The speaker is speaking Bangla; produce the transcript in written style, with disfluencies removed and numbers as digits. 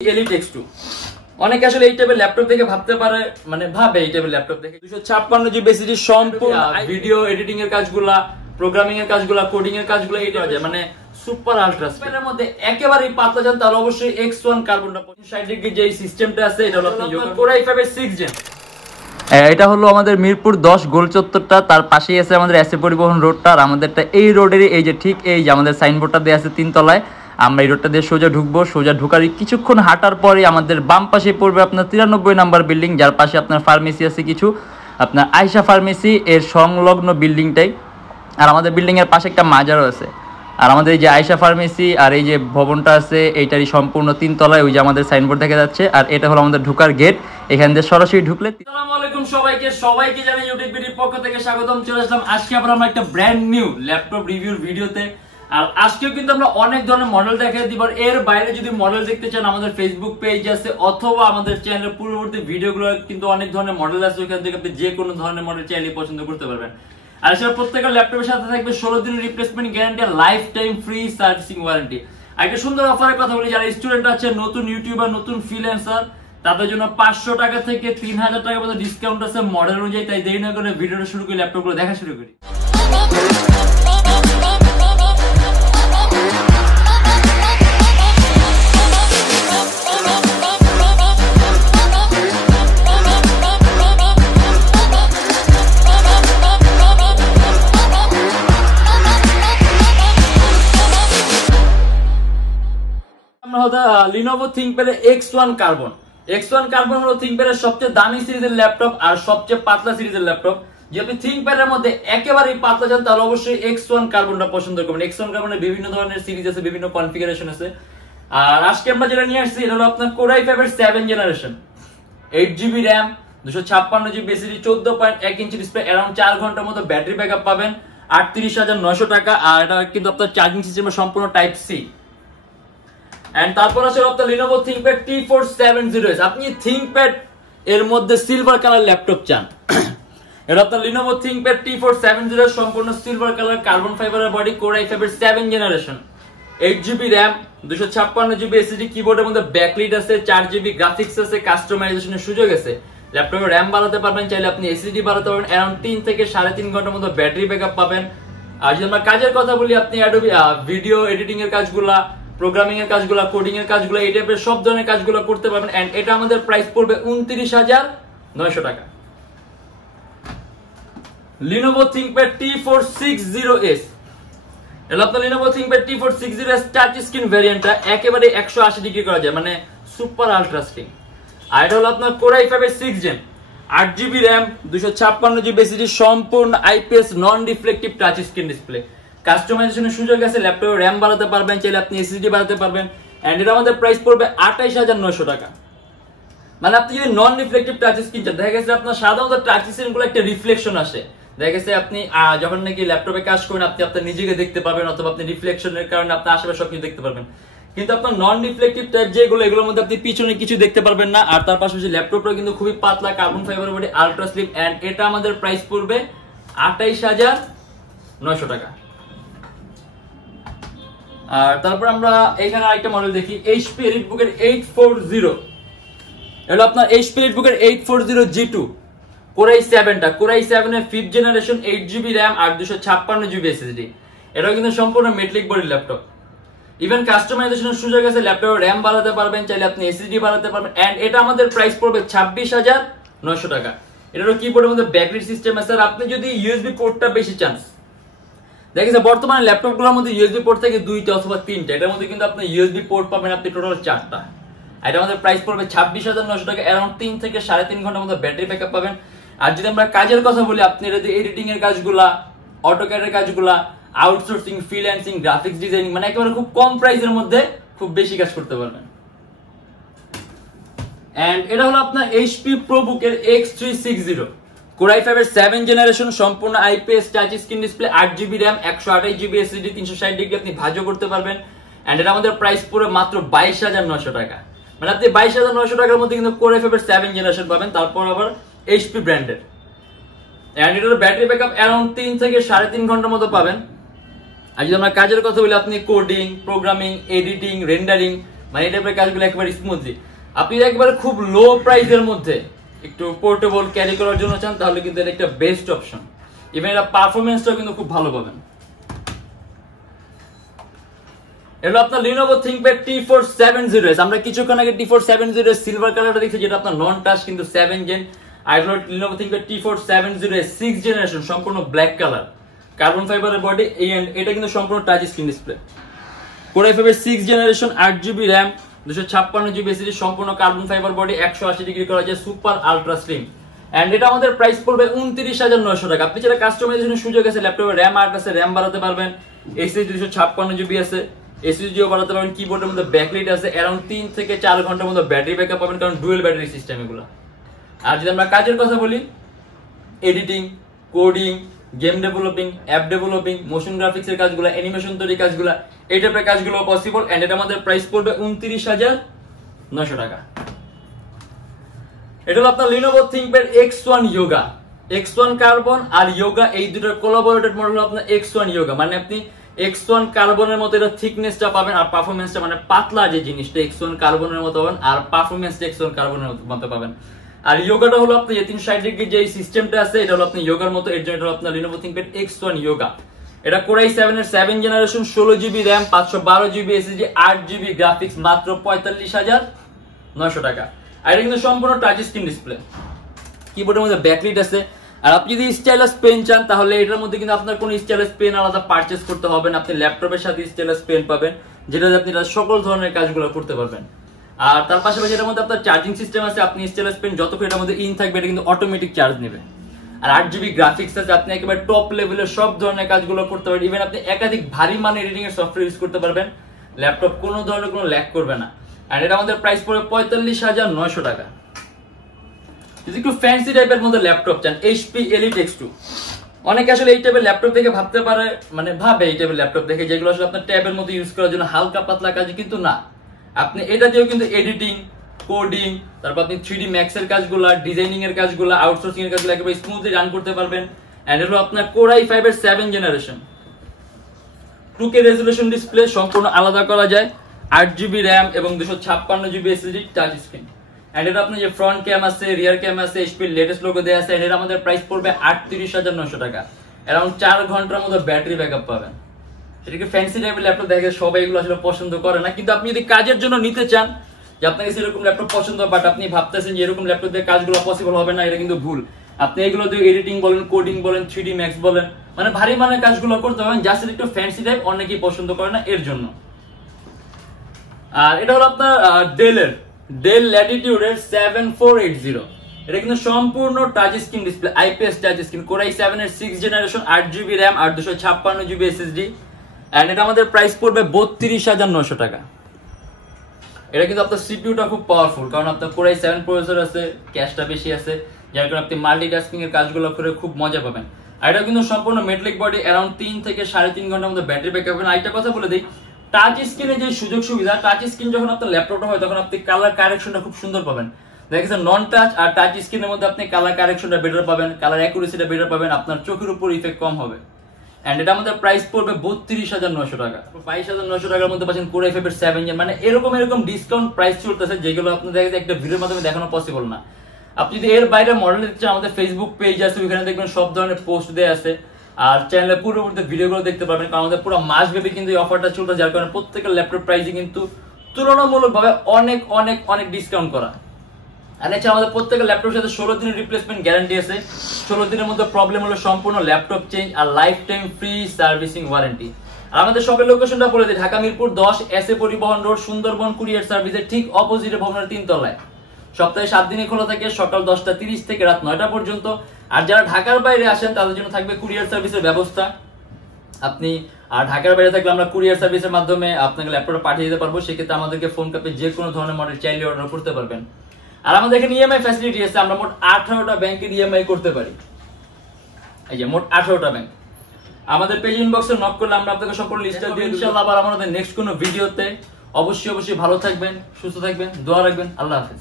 Elite X2 অনেকে আসলে এই টাইপের ল্যাপটপ দেখে ভাবতে পারে মানে ভাবে এই টাইপের ল্যাপটপ দেখে 256 জিবি এসএসডি সম্পূর্ণ ভিডিও এডিটিং এর কাজগুলা প্রোগ্রামিং এর কাজগুলা কোডিং এর কাজগুলা এই করা যায় মানে সুপার আলট্রা স্পিডের মধ্যে একেবারেই পাতলা যান তাহলে অবশ্যই X1 কার্বনটা 65 ডিগ্রি যে সিস্টেমটা আছে এটা হলো আপনার Core i5 এর 6 জেন। এটা হলো আমাদের মিরপুর 10 গোল চত্বরটা, তার পাশেই আছে আমাদের এসএ পরিবহন রোডটা, আর আমাদেরটা এই রোডেরই এই যে ঠিক এই যে আমাদের সাইনবোর্ডটা দেয়া আছে 3 তলায়। আমরা এই রোডটা দিয়ে সোজা ঢুকবো, সোজা ঢুকার কিছুক্ষণ হাঁটার পরে আমাদের বাম পাশে পড়বে আপনার 93 নাম্বার বিল্ডিং, যার পাশে আপনার ফার্মেসি আছে কিছু, আপনার আয়শা ফার্মেসি এর সংলগ্ন বিল্ডিংটাই। আর আমাদের বিল্ডিং এর পাশে একটা মাজারও আছে। আর আমাদের এই যে আয়শা ফার্মেসি আর এই যে ভবনটা আছে এইটারই সম্পূর্ণ 3 তলায় ওই যে আমাদের সাইনবোর্ড দেখা যাচ্ছে, আর এটা হলো আমাদের ঢোকার গেট। এখান দিয়ে সরাসরি ঢুকলে। আসসালামু আলাইকুম সবাইকে জানাই ইউটিউব ভিডিওর পক্ষ থেকে স্বাগতম। চলে আসলাম আজকে আবার আমরা একটা ব্র্যান্ড নিউ ল্যাপটপ রিভিউর ভিডিওতে। আর আজকেও কিন্তু আমরা অনেক ধরনের মডেল দেখাই দিব। এর বাইরে যদি মডেল দেখতে চান আমাদের ফেসবুক পেজ আছে অথবা আমাদের চ্যানেলের পূর্ববর্তী ভিডিওগুলো কিন্তু অনেক ধরনের মডেল আছে, ওখান থেকে আপনি যে কোনো ধরনের মডেল চাইলে পছন্দ করতে পারবেন। আর এছাড়া প্রত্যেকটা ল্যাপটপের সাথে থাকবে 16 দিনের রিপ্লেসমেন্ট গ্যারান্টি আর life time free servicing warranty. আর একটা সুন্দর অফারের কথা বলি, যারা স্টুডেন্ট আছে, নতুন ইউটিউবার, নতুন ফ্রিল্যান্সার, তাদের জন্য 500 টাকা থেকে 3000 টাকা পর্যন্ত ডিসকাউন্ট আছে মডেল অনুযায়ী। তাই দেরি না করে ভিডিওটা শুরু করি, ল্যাপটপগুলো দেখা শুরু করি। Lenovo ThinkPad X1 Carbon। X1 Carbon হলো ThinkPad এর সবচেয়ে দামি সিরিজের ল্যাপটপ আর সবচেয়ে পাতলা সিরিজের ল্যাপটপ। যদি আপনি ThinkPad এর মধ্যে একেবারেই পাতলা চান তাহলে অবশ্যই X1 Carbonটা পছন্দ করবেন। X1 Carbon এর বিভিন্ন ধরনের সিরিজ আছে, বিভিন্ন কনফিগারেশন আছে। আর আজকে আমরা যেটা নিয়ে আসছি এটা হলো আপনার Core i5 এর 7 generation, 8GB RAM, 256GB SSD, 14.1 inch display, around 4 ঘন্টার মতো ব্যাটারি ব্যাকআপ পাবেন, 38,900 টাকা। আর এটা কিন্তু আপনার চার্জিং সিস্টেম সম্পূর্ণ টাইপ সি। এন্ড তারপর আছে আপনার Lenovo ThinkPad T470S। আপনি ThinkPad এর মধ্যে সিলভার কালার ল্যাপটপ চান, এটা আপনার Lenovo ThinkPad T470S সম্পূর্ণ সিলভার কালার, কার্বন ফাইবারের বডি, Core i5 এর 7 generation, 8GB RAM, 256GB SSD, কিবোর্ডের মধ্যে ব্যাকলিট আছে, 4GB গ্রাফিক্স আছে, কাস্টমাইজেশনের সুযোগ আছে। ল্যাপটপে RAM বাড়াতে পারবেন, চাইলে আপনি SSD বাড়াতে পারবেন, अराउंड 3 থেকে 3.5 ঘন্টার মতো ব্যাটারি ব্যাকআপ পাবেন। আর যদি আমরা কাজের কথা বলি, আপনি অ্যাডোবি ভিডিও এডিটিং এর কাজগুলা, প্রোগ্রামিং এর কাজগুলো, কোডিং এর কাজগুলো, এই টাইপের সব ধরনের কাজগুলো করতে পারবেন। এন্ড এটা আমাদের প্রাইস পড়বে 29,900 টাকা। Lenovo ThinkPad T460S। এটা আপনার Lenovo ThinkPad T460S touch screen ভেরিয়েন্টটা, একেবারে 180 ডিগ্রি করা যায় মানে সুপার আলট্রা স্ক্রিন। আর এটা হলো আপনার Core i5 এর 6 gen, 8GB RAM, 256GB SSD, সম্পূর্ণ IPS non reflective touch screen display. কাস্টমাইজেশনের সুযোগ আছে, ল্যাপটপে RAM বাড়াতে পারবেন, চাইলে আপনি SSD বাড়াতে পারবেন। এন্ড এটা আমাদের প্রাইস পড়বে 28,900 টাকা। মানে আপনি যদি নন রিফ্লেক্টিভ টাচ স্ক্রিন চান, দেখা গেছে আপনার সাধারণত টাচ স্ক্রিনগুলো একটা রিফ্লেকশন আসে, দেখা গেছে আপনি যখন নাকি ল্যাপটপে কাজ করেন আপনি আপনার নিজেকে দেখতে পাবেন, অথবা আপনি রিফ্লেকশনের কারণে আপনার আশেপাশে সবকিছু দেখতে পারবেন। কিন্তু আপনার নন রিফ্লেক্টিভ টাইপ যেগুলো, এগুলোর মধ্যে আপনি পিছনে কিছু দেখতে পারবেন না। আর তার পাশাপাশি ল্যাপটপটা কিন্তু খুবই পাতলা, carbon fibre body, ultra slim. And এটা আমাদের প্রাইস পড়বে 28,900 টাকা। আর তারপর আমরা এখানে আরেকটা মডেল দেখি, HP EliteBook এর 840। এটা আপনার HP EliteBook এর 840 G2, Core i7টা, Core i7 এর 5th জেনারেশন, 8GB RAM আর 256GB SSD। এটাও কিন্তু সম্পূর্ণ মেটালিক বডি ল্যাপটপ। ইভেন কাস্টমাইজেশনের সুযোগ আছে, ল্যাপটপে RAM বাড়াতে পারবেন, চাইলে আপনি SSD বাড়াতে পারবেন। এন্ড এটা আমাদের প্রাইস পড়বে 26,900 টাকা। এটারও কিবোর্ডের মধ্যে ব্যাকলিট সিস্টেম আছে। আর আপনি যদি USB পোর্টটা বেশি চান, দেখেছে বর্তমানে ল্যাপটপগুলোর মধ্যে USB পোর্ট থেকে 2টা অথবা 3টা, এটার মধ্যে কিন্তু আপনি USB পোর্ট পাবেন আপনি টোটাল 4টা। এটা আমাদের প্রাইস পড়বে 26,900 টাকা, अराउंड 3 থেকে 3.5 ঘন্টার মতো ব্যাটারি ব্যাকআপ পাবেন। আর যদি আমরা কাজের কথা বলি, আপনি এটাতে এডিটিং এর কাজগুলা, অটোক্যাডের কাজগুলা, আউটসোর্সিং, ফ্রিল্যান্সিং, গ্রাফিক্স ডিজাইনিং, মানে একেবারে খুব কম প্রাইসের মধ্যে খুব বেশি কাজ করতে পারবেন। এন্ড এটা হলো আপনার HP ProBook এর X360, Core i5 এর 7 জেনারেশন, সম্পূর্ণ IPS touch screen display, 8GB RAM, 128GB SSD, 360 degree আপনি ভাঁজও করতে পারবেন। এন্ড এটা আমাদের প্রাইস পড়বে মাত্র 22,900 টাকা। মানে আপনি 22,900 টাকার মধ্যে কিন্তু Core i5 এর 7 জেনারেশন পাবেন, তারপর আবার HP ব্র্যান্ডের। এন্ড এটার ব্যাটারি ব্যাকআপ अराउंड 3 থেকে 3.5 ঘন্টার মতো পাবেন। আর যদি আমরা কাজের কথা বলি, আপনি কোডিং, প্রোগ্রামিং, এডিটিং, রেন্ডারিং মানে এই টাইপের কাজগুলো একেবারে স্মুথলি। আপনি একবারে খুব লো প্রাইসের মধ্যে একটু পোর্টেবল ক্যারি করার জন্য চান তাহলে কিন্তু এটা একটা বেস্ট অপশন। ইভেন এটা পারফরমেন্সটাও কিন্তু খুব ভালো পাবেন। এটা আপনার Lenovo ThinkPad T470S। আমরা কিছুক্ষণ আগে T470S সিলভার কালারটা দেখছি, যেটা আপনার নন টাচ কিন্তু 7 জেন। আর Lenovo ThinkPad T470S 6 জেনারেশন, সম্পূর্ণ ব্ল্যাক কালার, কার্বন ফাইবারের বডি। এটা কিন্তু সম্পূর্ণ touch screen display. Core i5 এর 6 generation, 8GB RAM, 256GB SSD, সম্পূর্ণ কার্বন ফাইবার বডি, 180 ডিগ্রি করা যায়, সুপার আলট্রা স্লিম। এন্ড এটা আমাদের প্রাইস পড়বে 29900 টাকা। আপনি যেটা কাস্টমাইজেশনের সুযোগ আছে, ল্যাপটপে RAM আর আছে, RAM বাড়াতে পারবেন, SSD 256GB আছে, SSD ও বাড়াতে পারবেন, কিবোর্ডের মধ্যে ব্যাকলাইট আছে, अराउंड 3 থেকে 4 ঘন্টার মধ্যে ব্যাটারি ব্যাকআপ পাবেন, কারণ ডুয়াল ব্যাটারি সিস্টেম এগুলো। আর যদি আমরা কাজের কথা বলি, editing, coding, game developing, app developing, motion graphics এর কাজগুলো, অ্যানিমেশন তৈরি কাজগুলো, এই টাইপের কাজগুলো পসিবল। এন্ড এটা আমাদের প্রাইস পড়বে 29900 টাকা। এটা হলো আপনার Lenovo ThinkPad X1 Yoga, X1 carbon আর Yoga, এই দুটোর কোলাবোরেটেড মডেল হলো আপনার X1 Yoga। মানে আপনি X1 কার্বনের মতো এটা থিকনেসটা পাবেন, আর পারফরম্যান্সটা মানে পাতলা যে জিনিসটা X1 কার্বনের মতো পাবেন, আর পারফরম্যান্সটা X1 কার্বনের মতো পাবেন। আর Yogaটা হলো আপনি 360 ডিগ্রি যে সিস্টেমটা আছে, এটা হলো আপনি Yogaর মতো, এর জন্য এটা হলো আপনার Lenovo ThinkPad X1 Yoga। এটা Core i7 এর 7 generation, 16GB RAM, 512GB SSD, 8GB graphics, মাত্র 45900 টাকা। আর এটা কিন্তু সম্পূর্ণ টাচ স্ক্রিন ডিসপ্লে, কিবোর্ডের মধ্যে ব্যাকলাইট আছে। আর আপনি যদি স্টাইলাস পেন চান তাহলে এটার মধ্যে কিন্তু আপনার কোনো স্টাইলাস পেন আলাদা পারচেজ করতে হবে না, আপনি ল্যাপটপের সাথে স্টাইলাস পেন পাবেন, যেটা আপনি সকল ধরনের কাজগুলো করতে পারবেন। আর তার পাশাপাশি এটার মধ্যে আপনার চার্জিং সিস্টেম আছে, আপনি স্টাইলাস পেন যতক্ষণ এটার মধ্যে ইন থাকবে এটা কিন্তু অটোমেটিক চার্জ নেবে। আর 8GB গ্রাফিক্স আছে, আপনি একেবারে টপ লেভেলের সব ধরনের কাজগুলো করতে পারবেন। ইভেন আপনি একাধিক ভারী মানের এডিটিং এর সফটওয়্যার ইউজ করতে পারবেন, ল্যাপটপ কোনো ধরনের কোনো ল্যাগ করবে না। আর এটা আমাদের প্রাইস পড়বে 45900 টাকা। যদি একটু ফ্যান্সি টাইপের মধ্যে ল্যাপটপ চান, HP Elite X2। অনেকে আসলে এই টাইপের ল্যাপটপ দেখে ভাবতে পারে, মানে ভাবে এই টাইপের ল্যাপটপ দেখে যেগুলো আসলে আপনার ট্যাবের মতো ইউজ করার জন্য হালকা পাতলা কাজ, কিন্তু না, আপনি এটা দিয়েও কিন্তু এডিটিং, কোডিং, তারপর আপনি 3D Max এর কাজগুলো, ডিজাইনিং এর কাজগুলো, আউটসোর্সিং এর কাজগুলো একেবারে স্মুথলি রান করতে পারবেন। এন্ড এটা হলো আপনার Core i5 এর 7 জেনারেশন, 2K রেজোলিউশন ডিসপ্লে, সম্পূর্ণ আলাদা করা যায়, 8GB RAM এবং 256GB SSD, touch screen. And এটা আপনার যে ফ্রন্ট ক্যাম আছে, রিয়ার ক্যাম আছে, HP লেটেস্ট লোগো দেয়া আছে। এটা আমাদের প্রাইস পড়বে 38900 টাকা। अराउंड 4 ঘন্টার মতো ব্যাটারি ব্যাকআপ পাবেন। এটাকে ফ্যান্সি টাইপের ল্যাপটপ দেখে সবাই এগুলো আসলে পছন্দ করে না, কিন্তু আপনি যদি কাজের জন্য নিতে চান, যে আপনার কাছে এরকম ল্যাপটপ পছন্দ, বাট আপনি ভাবতেছেন যে এরকম ল্যাপটপ দিয়ে কাজগুলো পসিবল হবে না, এটা কিন্তু ভুল। আপনি এগুলো দিয়ে এডিটিং বলেন, কোডিং বলেন, 3D Max বলেন, মানে ভারী মানের কাজগুলো করতে পারবেন। জাস্ট একটু ফ্যান্সি টাইপ অনেকেই পছন্দ করে না, এর জন্য। আর এটা হলো আপনার ডেল ল্যাটিটিউড এর 7480। এটা কিন্তু সম্পূর্ণ touch screen display, IPS touch screen, Core i7 এর 6 জেনারেশন, 8GB RAM আর 256GB SSD। এন্ড এটা আমাদের প্রাইস পড়বে 32900 টাকা। এটা কিন্তু আপনার সিপিইউটা খুব পাওয়ারফুল, কারণ আপনার Core i7 প্রসেসর আছে, ক্যাশটা বেশি আছে, যার কারণে আপনি মাল্টিটাস্কিং এর কাজগুলো করে খুব মজা পাবেন। আর এটা কিন্তু সম্পূর্ণ মেটালিক বডি, अराउंड 3 থেকে 3.5 ঘন্টার মধ্যে ব্যাটারি ব্যাকআপ পাবেন। আরেকটা কথা বলে দেই, টাচ স্ক্রিনে যে সুযোগ সুবিধা, টাচ স্ক্রিন যখন আপনার ল্যাপটপটা হয় তখন আপনি কালার কারেকশনটা খুব সুন্দর পাবেন। দেখেছেন, নন টাচ আর টাচ স্ক্রিনের মধ্যে আপনি কালার কারেকশনটা বেটার পাবেন, কালার অ্যাকুরেসিটা বেটার পাবেন, আপনার চোখের উপর ইফেক্ট কম হবে। এন্ড এটা আমাদের প্রাইস পড়বে 32900 টাকা। 22900 টাকার মধ্যে পাচ্ছেন Core i5 এর 7 জেন। মানে এরকম ডিসকাউন্ট প্রাইস চলতেছে, যেগুলো আপনাদের একটা ভিডিওর মাধ্যমে দেখানো পসিবল না। আপনি যদি এর বাইরে মডেল নিতে চান, আমাদের ফেসবুক পেজ আছে, ওখানে দেখবেন সব ধরনের পোস্ট দেয়া আছে। আর চ্যানেলে পূর্ববর্তী ভিডিওগুলো দেখতে পাবেন, কারণ আমাদের পুরো মাস ব্যাপী কিন্তু এই অফারটা চলছে, যার কারণে প্রত্যেকটা ল্যাপটপ প্রাইসে কিন্তু তুলনামূলকভাবে অনেক অনেক অনেক ডিসকাউন্ট করা। আর এছাড়া আমাদের প্রত্যেকটা ল্যাপটপের সাথে 16 দিনের রিপ্লেসমেন্ট গ্যারান্টি আছে। 16 দিনের মধ্যে প্রবলেম হলে সম্পূর্ণ ল্যাপটপ চেঞ্জ আর life time free servicing warranty. আর আমাদের শপের লোকেশনটা বলে দিই, ঢাকা মিরপুর 10 SA পরিবহন রোড, সুন্দরবন কুরিয়ার সার্ভিসের ঠিক অপোজিটে ভবনের 3 তলায়। সপ্তাহে 7 দিনে খোলা থাকে, সকাল 10টা 30 থেকে রাত 9টা পর্যন্ত। আর যারা ঢাকার বাইরে আসেন তাদের জন্য থাকবে কুরিয়ার সার্ভিসের ব্যবস্থা। আপনি আর ঢাকার বাইরে থাকলে আমরা কুরিয়ার সার্ভিসের মাধ্যমে আপনাকে ল্যাপটপটা পাঠিয়ে দিতে পারবো। সেক্ষেত্রে আমাদেরকে ফোন কাপে যে কোনো ধরনের মডেল চাইলে অর্ডার করতে পারবেন। আর আমাদের এখানে ইএমআই ফ্যাসিলিটি আছে, আমরা মোট 18টা ব্যাংকের ইএমআই করতে পারি। এই যে মোট 18টা ব্যাংক। আমাদের পেজ ইনবক্সে নক করলে আমরা আপনাকে সম্পূর্ণ লিস্টটা দিয়ে ইনশাআল্লাহ আবার আমাদের নেক্সট কোনো ভিডিওতে। অবশ্যই ভালো থাকবেন, সুস্থ থাকবেন, দোয়া রাখবেন। আল্লাহ হাফেজ।